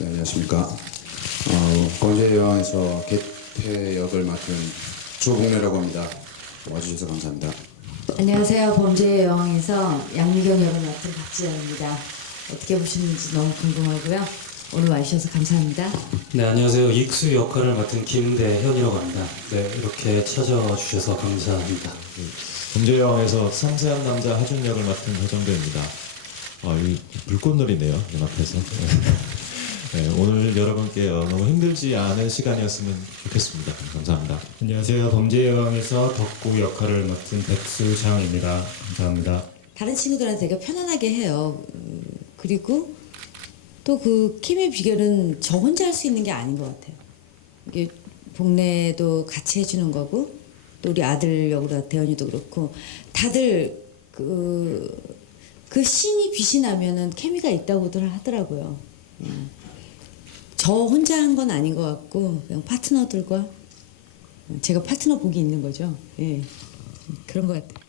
안녕하십니까. 어, 범죄의 여왕에서 개태 역을 맡은 조봉래라고 합니다. 와주셔서 감사합니다. 안녕하세요. 범죄의 여왕에서 양미경 역을 맡은 박지연입니다. 어떻게 보시는지 너무 궁금하고요. 오늘 와주셔서 감사합니다. 네, 안녕하세요. 익수 역할을 맡은 김대현이라고 합니다. 네, 이렇게 찾아와 주셔서 감사합니다. 범죄 여왕에서 섬세한 남자 하준 역을 맡은 허정배입니다. 아, 이 불꽃놀이네요, 눈앞에서. 여러분께 어, 너무 힘들지 않은 시간이었으면 좋겠습니다. 감사합니다. 안녕하세요. 범죄의 여왕에서 덕구 역할을 맡은 백수장입니다. 감사합니다. 다른 친구들한테 되게 편안하게 해요. 음, 그리고 또그 케미 비결은 저 혼자 할 수 있는 게 아닌 것 같아요. 이게 복내도 같이 해주는 거고 또 우리 아들 역으로 대현이도 그렇고 다들 그, 그 신이 빛이 나면은 케미가 있다고들 하더라고요. 음. 저 혼자 한 건 아닌 것 같고 그냥 파트너들과 제가 파트너 복이 있는 거죠. 예. 그런 것 같아요.